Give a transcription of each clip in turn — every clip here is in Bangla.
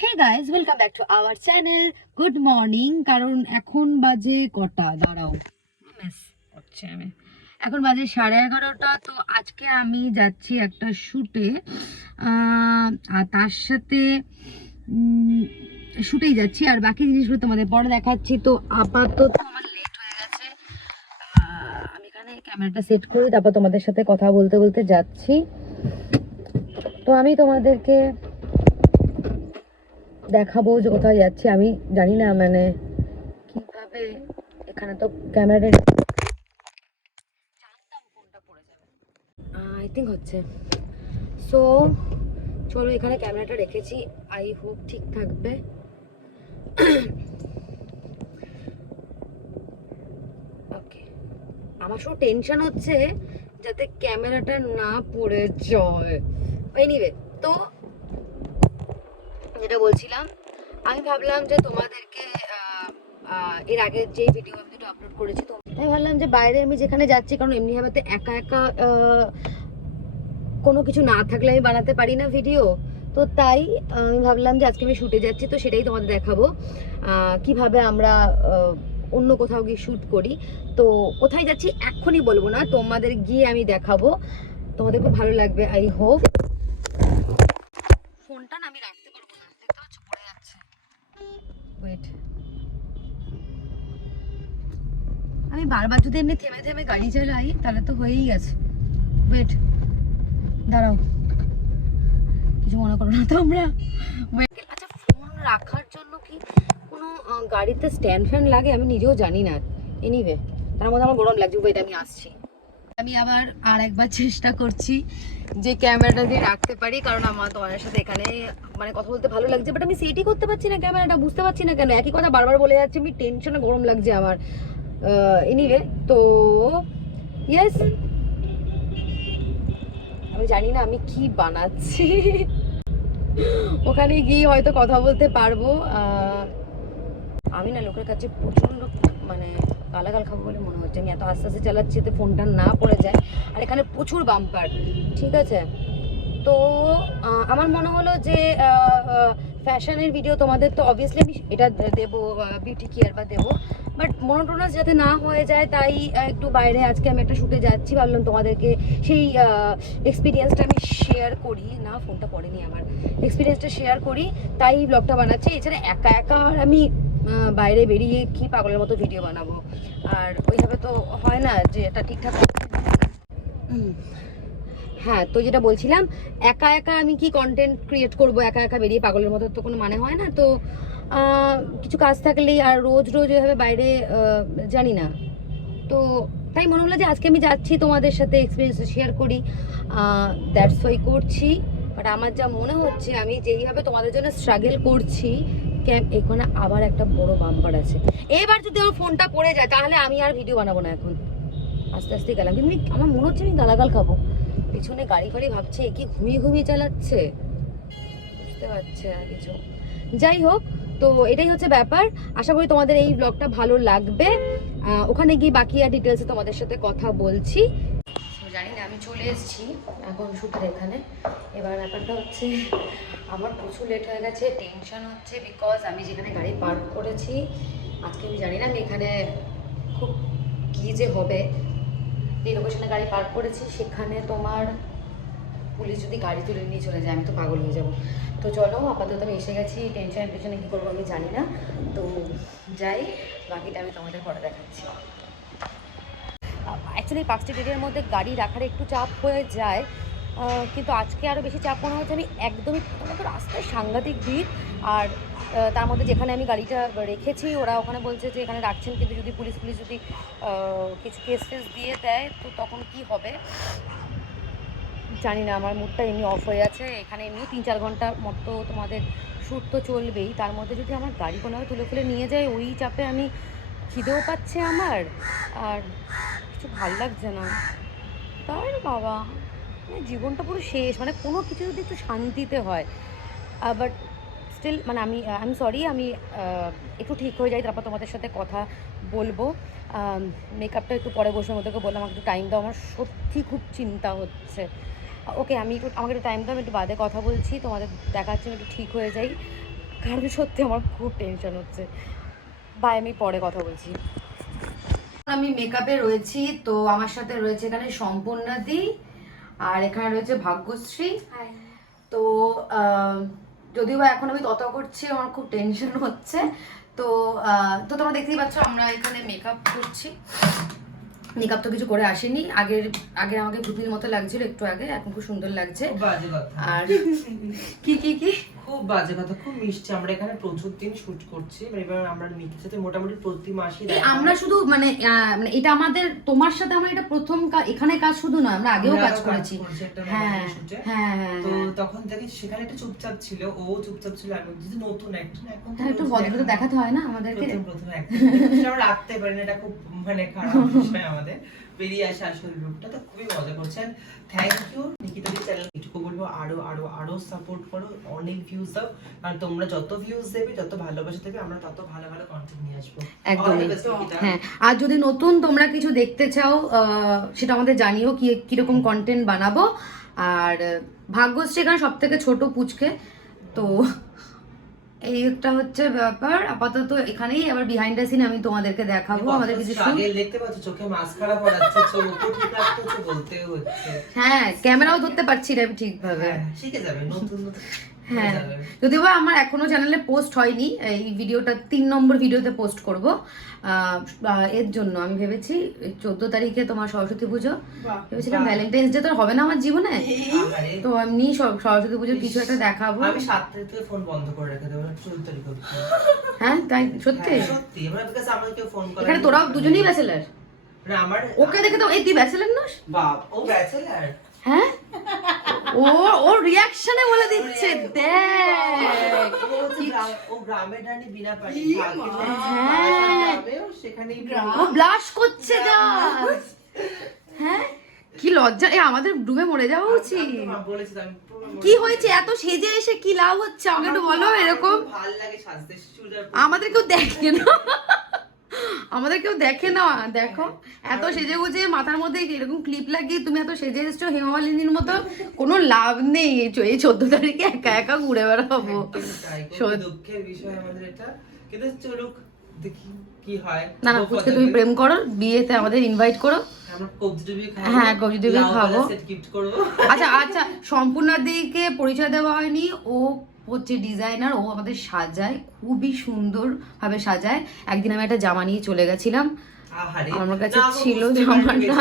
Hey guys, welcome back to our channel. Good morning. কারণ এখন বাজে কটা, দাঁড়াও মিস করছি আমি। এখন বাজে 11:30। তো আজকে আমি যাচ্ছি একটা শ্যুটে, আর তার সাথে শ্যুটেই যাচ্ছি, আর বাকি জিনিসগুলো তোমাদের পরে দেখাচ্ছি। তো আপাতত আমার লেট হয়ে গেছে। আমি এখানে ক্যামেরাটা সেট করি, তারপর তোমাদের সাথে কথা বলতে বলতে যাচ্ছি। তো আমি তোমাদেরকে দেখাবো যে কোথায় যাচ্ছি। আমি জানি না মানে কিভাবে, এখানে তো ক্যামেরা জানতাম ফোনটা পড়ে যাবে, আই থিঙ্ক হচ্ছে। সো চলো, এখানে ক্যামেরাটা রেখেছি, আই হোপ ঠিক থাকবে। ওকে, আমার শুধু টেনশন হচ্ছে যাতে ক্যামেরাটা না পড়ে যায়। এনিওয়ে, তো যেটা বলছিলাম, আমি ভাবলাম যে তোমাদেরকে এর আগে যে ভিডিও আমি দুটো আপলোড করেছি, তো আমি ভাবলাম যে বাইরে আমি যেখানে যাচ্ছি, কারণ এমনিভাবে তো একা একা কোনো কিছু না থাকলে আমি বানাতে পারি না ভিডিও। তো তাই আমি ভাবলাম যে আজকে আমি শুটে যাচ্ছি, তো সেটাই তোমাদের দেখাবো কিভাবে আমরা অন্য কোথাও গিয়ে শ্যুট করি। তো কোথায় যাচ্ছি এখনই বলবো না, তোমাদের গিয়ে আমি দেখাবো, তোমাদের খুব ভালো লাগবে আই হোপ। ফোনটা না আমি রাখতে পারবো না, দেখতে পাচ্ছ পড়ে যাচ্ছে। ওয়েট, আমি বারবার যদি এমনি থেমে থেমে গাড়ি চালাই তাহলে তো হয়েই গেছে। ওয়েট, দাঁড়াও, কিছু মনে করো না তোমরা। আচ্ছা, ফোন রাখার জন্য কি কোনো গাড়িতে স্ট্যান্ড ফ্যান লাগে? আমি নিজেও জানি না। এনিওয়ে, তার মধ্যে আমার গরম লাগছে। ওয়েট, আমি আসছি। আমি আবার আর একবার চেষ্টা করছি যে ক্যামেরাটা দিয়ে রাখতে পারি, কারণ আমার তোমাদের সাথে এখানে মানে কথা বলতে ভালো লাগছে, বাট আমি সেটই করতে পারছি না ক্যামেরাটা। বুঝতে পারছি না কেন একই কথা বারবার বলে যাচ্ছে। আমি টেনশনে গরম লাগছে আমার। এনিওয়ে, তো ইয়েস, আমি জানি না আমি কি বানাচ্ছি। ওখানে গিয়ে হয়তো কথা বলতে পারবো। আমি না লোকের কাছে প্রচন্ড মানে গালাগাল খাবো বলে মনে হচ্ছে। আমি এত আস্তে আস্তে চালাচ্ছি যাতে ফোনটা না পড়ে যায়, আর এখানে প্রচুর বাম্পার। ঠিক আছে, তো আমার মনে হলো যে ফ্যাশনের ভিডিও তোমাদের তো অবভিয়াসলি আমি এটা দেবো, বিউটি কেয়ার বা দেবো, বাট মনোটোনাস যাতে না হয়ে যায়, তাই একটু বাইরে আজকে আমি একটা শ্যুটে যাচ্ছি, ভাবলাম তোমাদেরকে সেই এক্সপিরিয়েন্সটা আমি শেয়ার করি। না, ফোনটা পড়েনি আমার। এক্সপিরিয়েন্সটা শেয়ার করি, তাই ব্লগটা বানাচ্ছি। এছাড়া একা একা আর আমি বাইরে বেরিয়ে কি পাগলের মতো ভিডিও বানাবো, আর ওইভাবে তো হয় না যে এটা ঠিকঠাক। হ্যাঁ, তো যেটা বলছিলাম, একা একা আমি কি কন্টেন্ট ক্রিয়েট করব একা একা বেরিয়ে পাগলের মতো, তো কোনো মানে হয় না। তো কিছু কাজ থাকলেই, আর রোজ রোজ এভাবে বাইরে জানি না। তো তাই মনে হলো যে আজকে আমি যাচ্ছি, তোমাদের সাথে এক্সপিরিয়েন্স শেয়ার করি, দ্যাটস ওয়াই করছি। বাট আমার যা মনে হচ্ছে, আমি যেইভাবে তোমাদের জন্য স্ট্রাগল করছি, এখানে আবার একটা বড় বাম্পার আছে। এবার যদি আমার ফোনটা পড়ে যায় তাহলে আমি আর ভিডিও বানাবো না এখন। আস্তে আস্তে গেলাম, কিন্তু আমার মনে হচ্ছে আমি গালাগাল খাবো। পিছনে গাড়ি ফাড়ি ভাবছে কি ঘুমিয়ে ঘুমিয়ে চালাচ্ছে, বুঝতে পারছে না কিছু। যাই হোক, তো এটাই হচ্ছে ব্যাপার। আশা করি তোমাদের এই ব্লগটা ভালো লাগবে। ওখানে গিয়ে বাকি আর ডিটেলসে তোমাদের সাথে কথা বলছি। জানি না, আমি চলে এসেছি এখন শুটের এখানে। এবার ব্যাপারটা হচ্ছে, আমার প্রচুর লেট হয়ে গেছে, টেনশন হচ্ছে, বিকজ আমি যেখানে গাড়ি পার্ক করেছি আজকে, আমি জানি না আমি এখানে খুব কী যে হবে। যে লোকেশনে গাড়ি পার্ক করেছি সেখানে তোমার পুলিশ যদি গাড়ি তুলে নিয়ে চলে যায়, আমি তো পাগল হয়ে যাবো। তো চলো, আপাতত আমি এসে গেছি। টেনশনের পেছনে কী করবো আমি জানি না, তো যাই, বাকিটা আমি তোমাদের পরে দেখাচ্ছি। অ্যাকচুয়ালি পার্ক স্ট্রিট এরিয়ার মধ্যে গাড়ি রাখার একটু চাপ হয়ে যায়, কিন্তু আজকে আরও বেশি চাপ মনে হচ্ছে। আমি একদমই তো রাস্তায় সাংঘাতিক ভিড়, আর তার মধ্যে যেখানে আমি গাড়িটা রেখেছি ওরা ওখানে বলছে যে এখানে রাখছেন, কিন্তু যদি পুলিশ যদি কিছু কেস টেস দিয়ে দেয় তো তখন কি হবে জানি না। আমার মুডটা এমনি অফ হয়ে আছে। এখানে এমনি 3-4 ঘন্টার মতো তোমাদের শ্যুট তো চলবেই, তার মধ্যে যদি আমার গাড়ি কোনোভাবে তুলে ফেলে নিয়ে যায়, ওই চাপে আমি, খিদেও পাচ্ছে আমার, আর কিছু ভাল লাগছে না। তাই বাবা, মানে জীবনটা পুরো শেষ। মানে কোনো কিছু যদি একটু শান্তিতে হয়, বাট স্টিল মানে আমি সরি, আমি একটু ঠিক হয়ে যাই, তারপর তোমাদের সাথে কথা বলবো। মেকআপটা একটু পরে বসে ওদেরকে বললাম আমাকে একটু টাইম দাও, আমার সত্যি খুব চিন্তা হচ্ছে। ওকে, আমাকে একটু টাইম দাও, আমি একটু বাদে কথা বলছি, তোমাদের দেখাচ্ছি, আমি একটু ঠিক হয়ে যাই। কারণ সত্যি আমার খুব টেনশন হচ্ছে। বাই, আমি পরে কথা বলছি। আমি মেকআপে রয়েছি, তো আমার সাথে রয়েছে এখানে সম্পূর্ণাদি, আর এখানে রয়েছে ভাগ্যশ্রী। তো যদিও বা এখন আমি তত করছি, আমার খুব টেনশন হচ্ছে। তো তো তোমরা দেখতেই পাচ্ছ আমরা এখানে মেকআপ করছি। মেকআপ তো কিছু করে আসেনি, আগে আমাকে ভূতির মতো লাগছিল একটু আগে, এখন খুব সুন্দর লাগছে। আর কি কি কি খুব বাজে কথা, খুব মিষ্টি। আমরা এখানে প্রচুর দিন শুট করছি, এবার আমরা মিকির সাথে মোটামুটি প্রতি মাসে আমরা শুধু মানে এটা আমাদের, তোমার সাথে আমার এটা প্রথম এখানে কাজ শুধু নয়, আমরা আগেও কাজ করেছি। হ্যাঁ হ্যাঁ, তো তখন দেখি সেখানে একটা চুপচাপ ছিল, ও চুপচাপ ছিল, আমি যদি নতুন একটা এখন তো একটু ভদ্রতা দেখাতে হয় না আমাদেরকে, প্রথম একটা আমরা রাখতে পারি না, এটা খুব মানে খারাপ বিষয়। আমাদের বেরিয়ে আসে আসল রূপটা, তো খুবই মজা করছেন। থ্যাংক ইউ নিকিতাদের চ্যানেল, এটুকু বলবো আরো সাপোর্ট করো, অনেক ভিউজ দাও, কারণ তোমরা যত ভিউজ দেবে, যত ভালোবাসা দেবে, আমরা তত ভালো ভালো কন্টেন্ট নিয়ে আসবো। হ্যাঁ, আর যদি নতুন তোমরা কিছু দেখতে চাও সেটা আমাদের জানিও, কিরকম কন্টেন্ট বানাবো। আর ভাগ্যশ্রী এখানে সব থেকে ছোট পুচকে, তো এই একটা হচ্ছে ব্যাপার। আপাতত এখানেই, আবার বিহাইন্ড দ্য সিন আমি তোমাদেরকে দেখাবো আমাদের কিছু শুট। দেখতে পাচ্ছ চোখে মাস্কারা পরাচ্ছে, চোখও ঠিক রাখতে হচ্ছে, বলতেও হচ্ছে। হ্যাঁ, ক্যামেরাও ধরতে পারছি না আমি ঠিকভাবে। শিখে যাবে নতুন। হ্যাঁ, যদিও বা আমার এখনো চ্যানেলে পোস্ট হয়নি, এই ভিডিওটা 3 নম্বর ভিডিওতে পোস্ট করব। এর জন্য আমি ভেবেছি 14 তারিখে তোমার সরস্বতী পুজো, ভেবেছিলাম ভ্যালেন্টাইন্স ডে তো হবে না আমার জীবনে, তো এমনি সরস্বতী পুজোর কিছু একটা দেখাবো। আমি 7 তারিখ থেকে ফোন বন্ধ করে রেখে দেবো, 14 তারিখ অবধি। হ্যাঁ তাই? সত্যি সত্যি, আমরা বিকজ আমাকে ফোন করে। এখানে তোরাও দুজনেই ব্যাচেলার? না, আমার ওকে দেখে তো এই তুই ব্যাচেলার নস? বাপ, ও ব্যাচেলার। হ্যাঁ, ও রিঅ্যাকশনে বলে দিচ্ছে, দেখ ও গ্রামে ডানি বিনা পানি সেখানেই ও ব্লাশ করছে যা। হ্যাঁ, কি লজ্জা, আমাদের ডুবে মরে যাওয়া উচিত। কি হয়েছে, এত সেজে এসে কি লাভ হচ্ছে আমাকে একটু বলো। এরকম ভালো লাগে সাজতে, আমাদের কেউ দেখে না, আমাদের কেউ দেখে না। দেখো এত সেজে গুজে মাথার মধ্যে এরকম ক্লিপ লাগিয়ে তুমি এত সেজে এসছো হেমামালিনীর মতো, কোনো লাভ নেই। এই 14 তারিখে একা একা ঘুরে বেড়াবো। দুঃখের বিষয় আমাদের এটা, কিন্তু চলুক দেখি কি হয়। না না, পুচকে তুমি প্রেম করো, বিয়েতে আমাদের ইনভাইট করো। হ্যাঁ, কবজি ডুবি খাবো। আচ্ছা আচ্ছা, সম্পূর্ণাদিকে পরিচয় দেওয়া হয়নি, ও হচ্ছে ডিজাইনার, ও আমাদের সাজায়, খুবই সুন্দর ভাবে সাজায়। একদিন আমি একটা জামা নিয়ে চলে গেছিলাম, আমার কাছে ছিল জামাটা,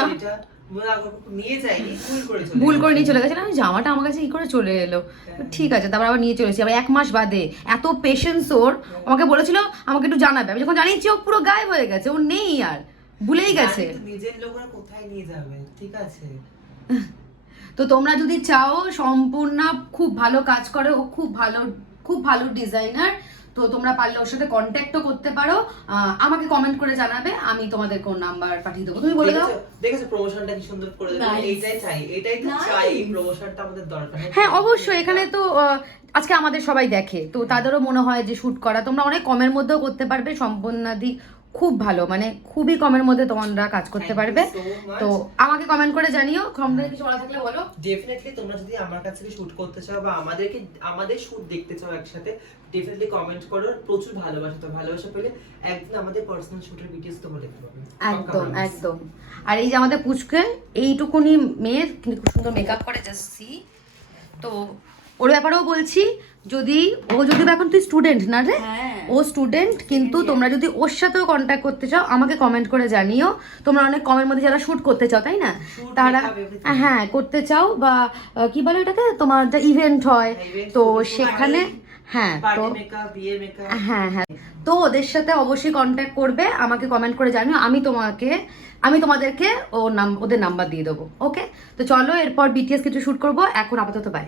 ভুল করে নিয়ে চলে গেছিলাম, জামাটা আমার কাছে কি করে চলে এলো, ঠিক আছে, তারপর আবার নিয়ে চলেছি, আবার 1 মাস বাদে। এত পেশেন্স ওর, আমাকে বলেছিল আমাকে একটু জানাবে, আমি যখন জানিয়েছি ও পুরো গায়েব হয়ে গেছে, ও নেই আর, ভুলেই গেছে। নিজের লোকরা কোথায় নিয়ে যাবে, ঠিক আছে। তো তোমরা যদি চাও, সম্পূর্ণ খুব ভালো কাজ করে, ও খুব ভালো ডিজাইনার, তো তোমরা পারলে ওর সাথে কন্ট্যাক্টও করতে পারো। আমাকে কমেন্ট করে জানাবে, আমি তোমাদের কোন নাম্বার পাঠিয়ে দেবো, তুমি বলে দাও। দেখেছো প্রমোশনটা কি সুন্দর করে দিল, এটাই তো চাই, এই প্রমোশনটা আমাদের দরকার। হ্যাঁ অবশ্যই, এখানে তো আজকে আমাদের সবাই দেখে, তো তাদেরও মনে হয় যে শুট করা, তোমরা অনেক কমের মধ্যেও করতে পারবে। সম্পূর্ণাদি খুব ভালো, মানে খুবই কমের মধ্যে তোমরা কাজ করতে পারবে। তো আমাকে কমেন্ট করে জানিও, কমেন্টে কিছু বলা থাকলে বলো। ডেফিনেটলি তোমরা যদি আমার কাছ থেকে শুট করতে চাও বা আমাদের শুট দেখতে চাও একসাথে, ডেফিনেটলি কমেন্ট করো। প্রচুর ভালোবাসা পেলে একদিন আমাদের পার্সোনাল শুটের ভিডিওস তোমরা দেখতে পাবে। একদম একদম। আর এই যে আমাদের পুচকে, এইটুকুনি মেয়ের কিন্তু খুব সুন্দর মেকআপ করে, জাস্ট সি। তো ওর ব্যাপারেও বলছি, যদি এখন তুই স্টুডেন্ট না রে, ও স্টুডেন্ট, কিন্তু তোমরা যদি ওর সাথেও কন্ট্যাক্ট করতে চাও আমাকে কমেন্ট করে জানিও। তোমরা অনেক কমের মধ্যে যারা শুট করতে চাও, তাই না, তারা হ্যাঁ করতে চাও, বা কি বলে এটাকে, তোমার যা ইভেন্ট হয়, তো সেখানে হ্যাঁ, তো হ্যাঁ হ্যাঁ, তো ওদের সাথে অবশ্যই কন্ট্যাক্ট করবে, আমাকে কমেন্ট করে জানিও, আমি তোমাদেরকে ওদের নাম্বার দিয়ে দেবো। ওকে, তো চলো এরপর বিটিএস কিছু শুট করবো, এখন আপাতত বাই।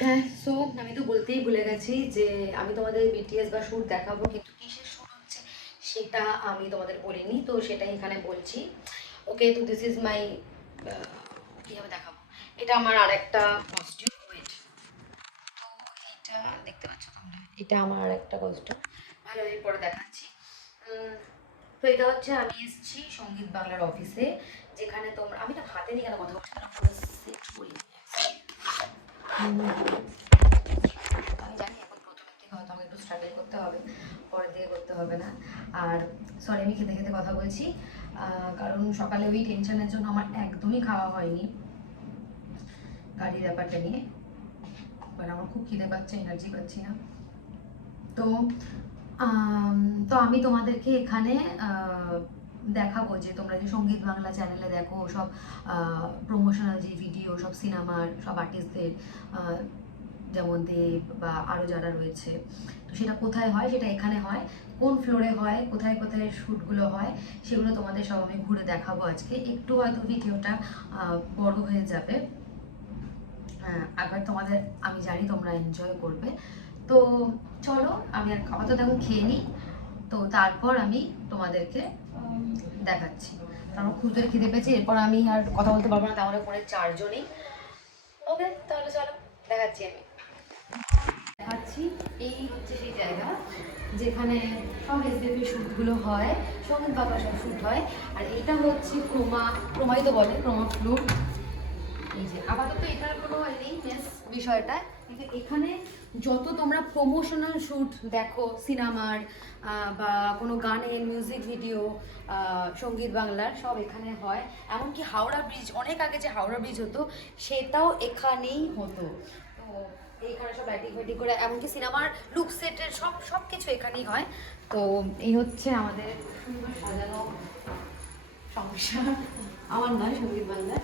হ্যাঁ, সো আমি তো বলতেই ভুলে গেছি যে আমি তোমাদের বিটিএস বা শ্যুট দেখাবো, কিন্তু কিসের শ্যুট হচ্ছে সেটা আমি তোমাদের বলিনি, তো সেটাই এখানে বলছি। ওকে, তো দিস ইজ মাই, কীভাবে দেখাবো, এটা আমার আরেকটা কস্টিউম। ওয়েট, তো এটা দেখতে পাচ্ছ তোমরা, এটা আমার আরেকটা কস্টিউম, ভালো আমি পরে দেখাচ্ছি। তো এটা হচ্ছে আমি এসেছি সঙ্গীত বাংলার অফিসে, যেখানে তোমরা, আমি না হাতে নিয়ে কেন কথা বলছি, তারা পুরো সেট করি। আমি জানি এখন প্রথমের থেকে হয়তো আমাকে একটু স্ট্রাগল করতে হবে, পরের দিকে করতে হবে না। আর সরি, আমি খেতে খেতে কথা বলছি, কারণ সকালে ওই টেনশনের জন্য আমার একদমই খাওয়া হয়নি গাড়ির ব্যাপারটা নিয়ে। বাট আমার খুব খিদে পাচ্ছে, এনার্জি পাচ্ছি না। তো তো আমি তোমাদেরকে এখানে দেখাবো যে তোমরা যে সঙ্গীত বাংলা চ্যানেলে দেখো সব প্রমোশনাল যে ভিডিও, সব সিনেমার সব আর্টিস্টদের, যেমন দেব বা আরও যারা রয়েছে, তো সেটা কোথায় হয়, সেটা এখানে হয়, কোন ফ্লোরে হয়, কোথায় কোথায় শ্যুটগুলো হয়, সেগুলো তোমাদের সব আমি ঘুরে দেখাবো আজকে। একটু হয়তো ভিডিওটা বড় হয়ে যাবে, আবার তোমাদের, আমি জানি তোমরা এনজয় করবে। তো চলো, আমি আর খাওয়া তো তেমন খেয়ে নিই, তো তারপর আমি তোমাদেরকে দেখাচ্ছি। আমার খুব জোরে খিদে পেয়েছে, এরপর আমি আর কথা বলতে পারবো না, তাহলে পরে চারজনই। ওকে, তাহলে চলো দেখাচ্ছি। আমি দেখাচ্ছি, এই হচ্ছে সেই জায়গা যেখানে সব এসডিএফ শ্যুটগুলো হয়, সঙ্গীত বাংলা সব শ্যুট হয়। আর এটা হচ্ছে ক্রোমাই তো বলে, ক্রোমা ফ্লুট। এই যে আপাতত এটার কোনো নেই মেস বিষয়টা, কিন্তু এখানে যত তোমরা প্রমোশনাল শ্যুট দেখো সিনেমার বা কোনো গানের মিউজিক ভিডিও, সঙ্গীত বাংলার সব এখানে হয়। এমনকি হাওড়া ব্রিজ, অনেক আগে যে হাওড়া ব্রিজ হতো সেটাও এখানেই হতো। তো এইখানে সব লাইটিং ফাইটিং করে, এমনকি সিনেমার লুক সেটের সব কিছু এখানেই হয়। তো এই হচ্ছে আমাদের সুন্দর সাজানো সংসার, আমার নয়, সঙ্গীত বাংলা।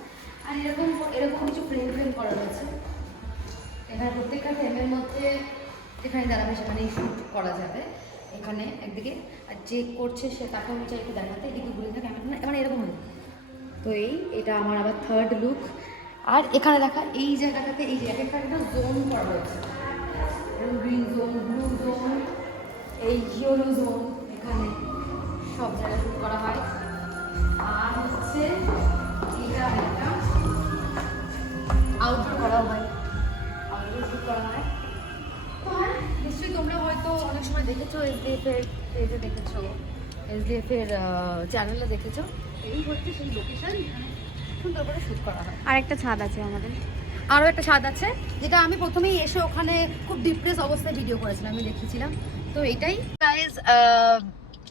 আর এরকম এরকম কিছু ফ্রেম করা রয়েছে এখানে, প্রত্যেকটা ফ্রেমের মধ্যে যেখানে দাঁড়াবে সেখানেই শ্যুট করা যাবে। এখানে একদিকে, আর যে করছে সে তাকে আমি চাই একটু দেখাতে, এদিকে ঘুরে থাকে ক্যামেরা, মানে এরকম হয়। তো এটা আমার আবার থার্ড লুক। আর এখানে দেখা, এই জায়গাটাতে, এই জায়গাটা একটা জোন করা রয়েছে, গ্রিন জোন, ব্লু জোন, এই ইয়েলো জোন, এখানে সব জায়গায় শ্যুট করা হয়। আর হচ্ছে এটা একটা আউটডোর করা হয়, আউটডোর শ্যুট করা হয়। তো হ্যাঁ, নিশ্চয়ই তোমরা হয়তো অনেক সময় দেখেছো, এসডিএফের পেজে দেখেছো, এসডিএফের চ্যানেলে দেখেছো। এই হচ্ছে সেই লোকেশন, সুন্দর করে শ্যুট করা হয়। আর একটা ছাদ আছে আমাদের, আরও একটা স্বাদ আছে, যেটা আমি প্রথমেই এসে ওখানে খুব ডিপ্রেস অবস্থায় ভিডিও করেছিলাম, আমি দেখেছিলাম। তো এটাই গাইজ,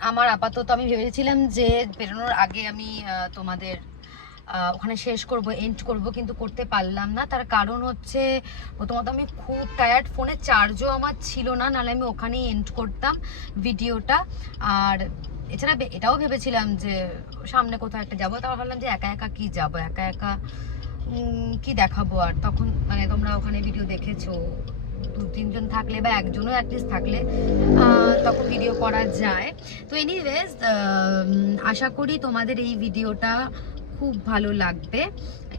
আমার আপাতত আমি ভেবেছিলাম যে বেরোনোর আগে আমি তোমাদের ওখানে শেষ করব, এন্ড করব, কিন্তু করতে পারলাম না। তার কারণ হচ্ছে প্রথমত আমি খুব টায়ার্ড, ফোনে চার্জও আমার ছিল না, নাহলে আমি ওখানেই এন্ড করতাম ভিডিওটা। আর এছাড়া এটাও ভেবেছিলাম যে সামনে কোথাও একটা যাবো, তারপর ভাবলাম যে একা একা কি যাবো, একা একা কি দেখাবো। আর তখন মানে তোমরা ওখানে ভিডিও দেখেছো, 2-3 জন থাকলে বা একজনও অ্যাটলিস্ট থাকলে তখন ভিডিও করা যায়। তো এনিওয়েজ, আশা করি তোমাদের এই ভিডিওটা খুব ভালো লাগবে,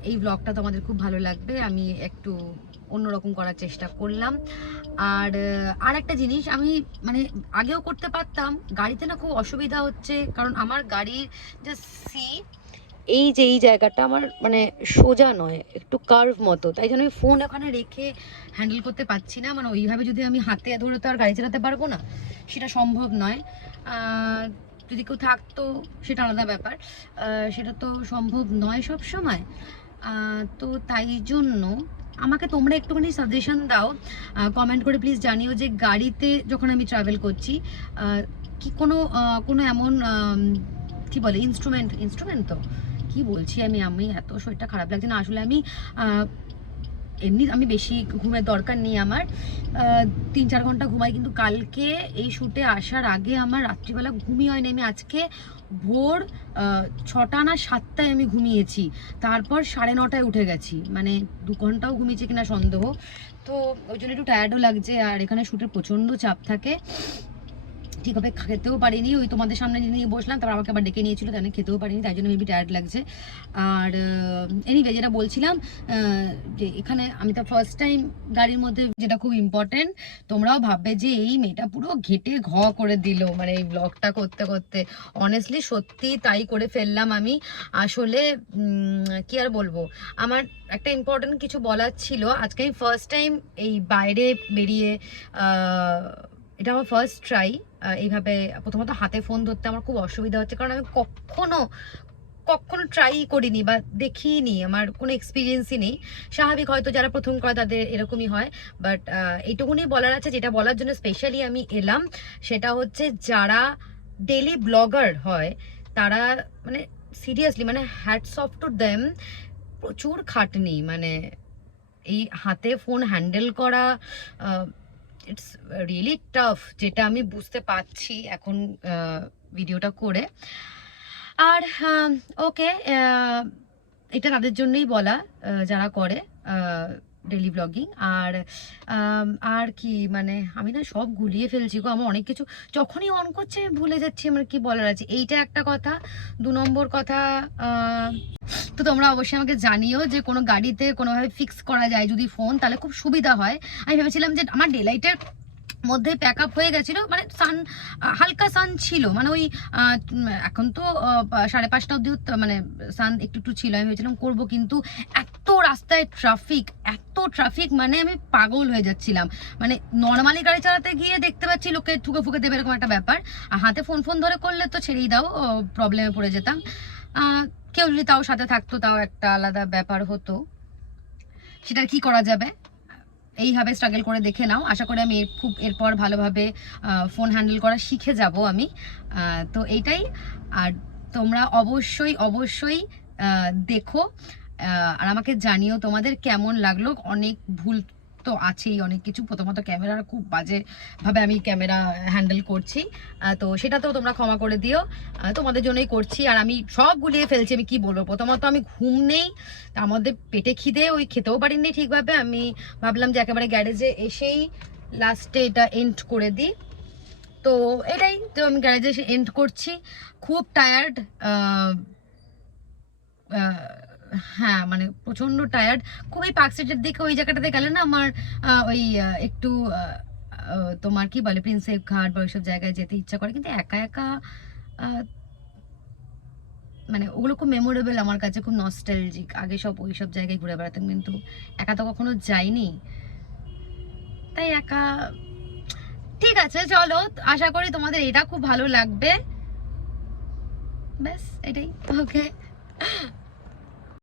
এই ব্লগটা তোমাদের খুব ভালো লাগবে। আমি একটু অন্যরকম করার চেষ্টা করলাম। আর একটা জিনিস আমি মানে আগেও করতে পারতাম, গাড়িতে না খুব অসুবিধা হচ্ছে, কারণ আমার গাড়ির জাস্ট এই যে এই জায়গাটা আমার মানে সোজা নয়, একটু কার্ভ মতো, তাই জন্য আমি ফোন ওখানে রেখে হ্যান্ডেল করতে পারছি না। মানে ওইভাবে যদি আমি হাতে ধরে তো আর গাড়ি চালাতে পারবো না, সেটা সম্ভব নয়। যদি কেউ থাকতো সেটা আলাদা ব্যাপার, সেটা তো সম্ভব নয় সব সময়। তো তাই জন্য আমাকে তোমরা একটুখানি সাজেশন দাও, কমেন্ট করে প্লিজ জানিও যে গাড়িতে যখন আমি ট্রাভেল করছি কি কোনো এমন কি বলে ইনস্ট্রুমেন্ট তো কি বলছি আমি এত শরীরটা খারাপ লাগছে না আসলে। আমি বেশি ঘুমের দরকার নেই আমার, 3-4 ঘন্টা ঘুমাই, কিন্তু কালকে এই শ্যুটে আসার আগে আমার রাত্রিবেলা ঘুমই হয়নি। আমি আজকে ভোর 6টা না 7টায় আমি ঘুমিয়েছি, তারপর 9:30টায় উঠে গেছি, মানে 2 ঘন্টাও ঘুমিয়েছি কিনা সন্দেহ। তো ওই জন্য একটু টায়ার্ডও লাগছে, আর এখানে শ্যুটের প্রচণ্ড চাপ থাকে। ঠিকভাবে খেতেও পারিনি, ওই তোমাদের সামনে নিয়ে বসলাম, তারপর আমাকে আবার ডেকে নিয়েছিল, তাই খেতেও পারিনি, তাই জন্য মেবি টায়ার্ড লাগছে। আর এনিওয়ে যেটা বলছিলাম, যে এখানে আমি তো ফার্স্ট টাইম গাড়ির মধ্যে, যেটা খুব ইম্পর্টেন্ট, তোমরাও ভাববে যে এই মেয়েটা পুরো ঘেটে ঘ করে দিল মানে এই ব্লগটা করতে করতে। অনেস্টলি সত্যি তাই করে ফেললাম আমি। আসলে কি আর বলবো, আমার একটা ইম্পর্টেন্ট কিছু বলার ছিল। আজকে আমি ফার্স্ট টাইম এই বাইরে বেরিয়ে, এটা আমার ফার্স্ট ট্রাই এইভাবে। প্রথমত হাতে ফোন ধরতে আমার খুব অসুবিধা হচ্ছে, কারণ আমি কখনো ট্রাই করিনি বা দেখিনি, আমার কোনো এক্সপিরিয়েন্সই নেই। স্বাভাবিক, হয়তো যারা প্রথম করে তাদের এরকমই হয়। বাট এইটুকুনি বলার আছে, যেটা বলার জন্য স্পেশালি আমি এলাম, সেটা হচ্ছে যারা ডেলি ব্লগার হয় তারা মানে সিরিয়াসলি মানে হ্যাটস অফ টু দেম। প্রচুর খাটনি, মানে এই হাতে ফোন হ্যান্ডেল করা ইটস রিয়েলি টাফ, যেটা আমি বুঝতে পারছি এখন ভিডিওটা করে। আর ওকে, এটা তাদের জন্যই বলা যারা করে ডেলি ব্লগিং। আর কি মানে আমি না সব গুলিয়ে ফেলছি গো, আমার অনেক কিছু যখনই অন করছে আমি ভুলে যাচ্ছি আমার কি বলার আছে। এইটা একটা কথা। 2 নম্বর কথা, তো তোমরা অবশ্যই আমাকে জানিও যে কোনো গাড়িতে কোনোভাবে ফিক্স করা যায় যদি ফোন, তাহলে খুব সুবিধা হয়। আমি ভেবেছিলাম যে আমার ডেলাইটের মধ্যে প্যাক আপ হয়ে গেছিলো, মানে সান হালকা সান ছিল, মানে ওই এখন তো 5:30 অব্দি মানে সান একটু একটু ছিল। আমি ভেবেছিলাম করবো, কিন্তু এত রাস্তায় ট্রাফিক মানে আমি পাগল হয়ে যাচ্ছিলাম। মানে নর্মালি গাড়ি চালাতে গিয়ে দেখতে পাচ্ছি লোকে ঠুকে ফুকে দেবে, এরকম একটা ব্যাপার। আর হাতে ফোন ধরে করলে তো ছেড়েই দাও, প্রবলেমে পড়ে যেতাম। কেউ যদি তাও সাথে থাকতো তাও একটা আলাদা ব্যাপার হতো। সেটা কি করা যাবে, এইভাবে স্ট্রাগল করে দেখে নাও। আশা করি আমি খুব এরপর ভালোভাবে ফোন হ্যান্ডেল করা শিখে যাব আমি। তো এইটাই। আর তোমরা অবশ্যই দেখো আর আমাকে জানিও তোমাদের কেমন লাগলো। অনেক ভুল তো আছেই, অনেক কিছু। প্রথমত ক্যামেরার খুব বাজেভাবে আমি ক্যামেরা হ্যান্ডেল করছি, তো সেটাতেও তোমরা ক্ষমা করে দিও, তোমাদের জন্যই করছি। আর আমি সব গুলিয়ে ফেলছি, আমি কি বলবো। প্রথমত আমি ঘুম নেই, তার মধ্যে পেটে খিদে, ওই খেতেও পারিনি ঠিকভাবে। আমি ভাবলাম যে একেবারে গ্যারেজে এসেই লাস্টে এটা এন্ড করে দিই, তো এটাই। তো আমি গ্যারেজে এসে এন্ড করছি, খুব টায়ার্ড। হ্যাঁ মানে প্রচন্ড টায়ার্ড। খুবই পার্কস্ট্রিটের দিকে ওই জায়গাটাতে গেলে না আমার ওই একটু তোমার কি বলে প্রিন্সেপ ঘাট বা ওইসব জায়গায় যেতে ইচ্ছা করে, কিন্তু একা একা মানে ওগুলো খুব মেমোরেবল আমার কাছে, খুব নস্টালজিক। আগে সব ওইসব জায়গায় ঘুরে বেড়াতাম, কিন্তু একা তো কখনো যাইনি, তাই একা। ঠিক আছে চলো, আশা করি তোমাদের এটা খুব ভালো লাগবে। ব্যাস এটাই। ওকে।